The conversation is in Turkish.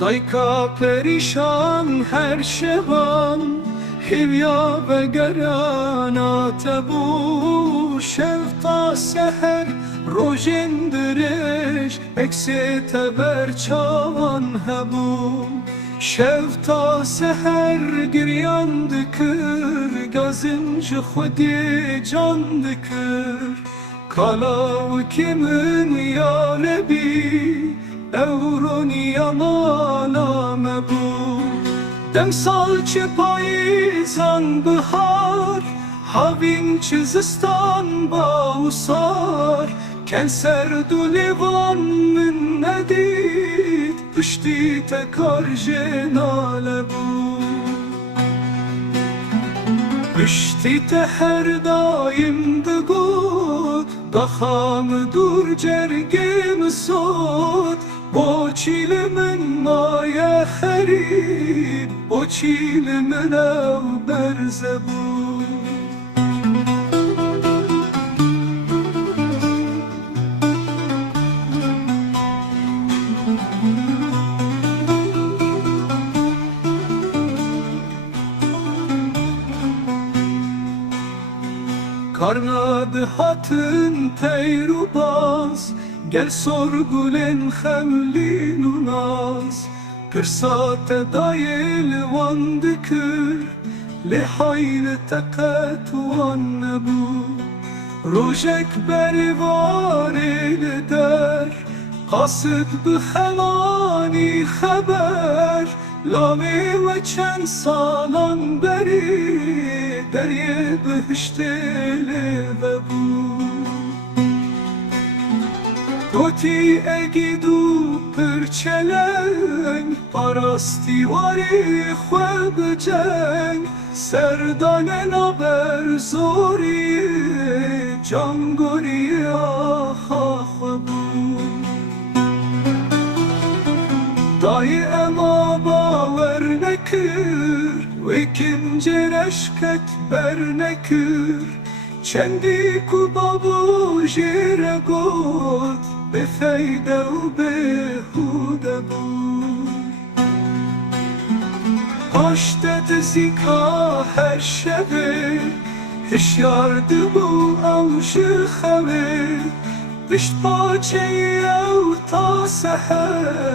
Dayka perişan her şevan, hivya ve geranate bu. Şevta seher rojendiriş, eksite berçavan hebu. Şevta seher giryan dikir, gazınca xudi can dikir. Kalav kimin ya Nebi, Evrun yanana bu. Demsal payizan bihar, havin çizistan bağusar. Kenser du livan min nedid, pişti tekar jenale bu. Pişti te her daim dıgut, daxam dur cergim sot. Bo çilimin maye herib, bo çilimin ev berzebu. Karnadı hatın teyrubaz, gel sorgulen xemli nunaz. Pirsate dayel van dikir, li hayl teqet van nebu. Rojek berivar el der, qasid bi helani xeber. Lami ve çend salan beri, derye behişteli ve bu. Goti egidu pirçeleng, parasti vari xwe ceng. Serdane naber zori, can gori aha xwe bu. Dahi ema baver nekir, ve kimce reşket ber nekir. Çendi ku babu jire got, befeyde u behude bur. Haştet zika her şevi, hişyardı bu avşı xevi. Pişt paçeyi ev ta seher.